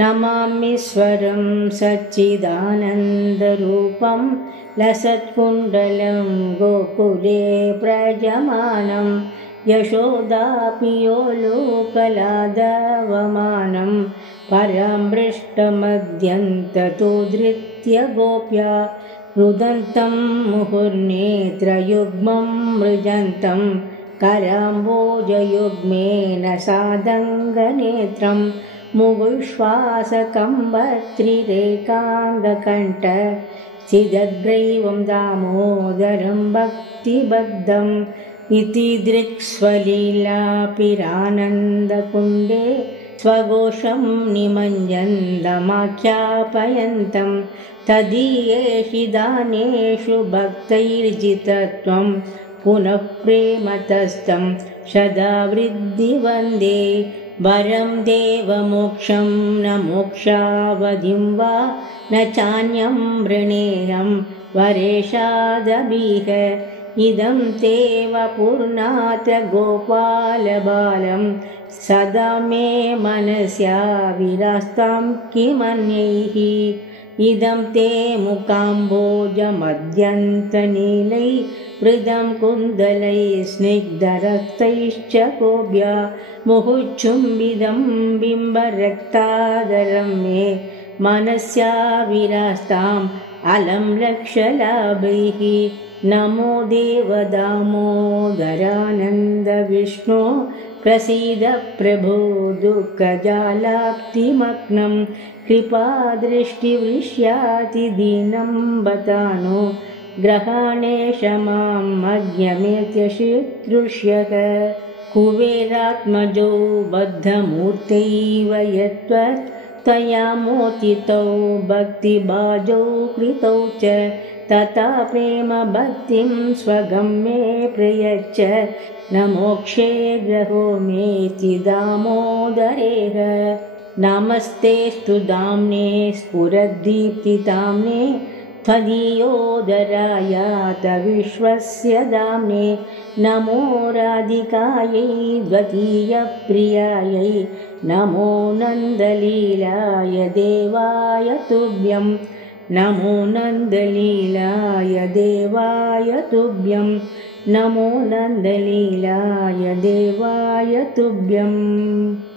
नमाम्यीश्वरं सच्चिदानन्दरूपं लसत्कुण्डलं गोकुले प्रजमानं यशोदापियो लोकलादवमानं परमृष्टमद्यन्ततो धृत्य गोप्या रुदन्तं मुहुर्नेत्रयुग्मं मृजन्तं कराम्बोजयुग्मेन सादङ्गनेत्रं मुगुश्वासकं भर्त्रिरेकाङ्गकण्ठ चिदग्रैवं दामोदरं भक्तिबद्धम् इति दृक्स्वलीलापिरानन्दकुण्डे स्वघोषं निमञ्जन्दमाख्यापयन्तं तदीयेषु दानेषु भक्तैर्जितत्वं पुनः प्रेमतस्तं सदा वृद्धि वन्दे वरं देवमोक्षं न मोक्षावधिं वा न चान्यं वृणेयं वरेशादबीह इदं ते वपुर्नाथ गोपालबालं सदा मे मनस्या विरास्तां किमन्यैः इदं ते मुकाम्बोजमद्यन्तनीलै वृदं कुन्दलैः स्निग्धरक्तैश्च कोऽभ्या मुहुचुम्बिदं बिम्बरक्तादरं मे मनस्या विरास्ताम् अलं लक्षलाभैः नमो देवदामोदरानन्द विष्णो प्रसीद प्रभो दुःखजालाप्तिमग्नं कृपादृष्टिवृष्यातिदीनं बतानो ग्रहाणेश मां मध्यमेत्यशुश्रूष्यः कुबेरात्मजो बद्धमूर्तैव यत्त्वत् त्वया मोदितौ भक्तिभाजौ कृतौ च तथा प्रेमभक्तिं स्वगं मे प्रयच्छ न मोक्षे ग्रहो मेति दामोदरेह नमस्तेऽस्तु दाम्ने स्फुरद्दीप्तिताम्ने त्वदीयोदरायात विश्वस्य दाम्ने नमो राधिकायै द्वितीयप्रियायै नमो नन्दलीलाय देवाय तुभ्यं नमो नन्दलीलाय देवाय तुभ्यं नमो नन्दलीलाय देवाय तुभ्यम्।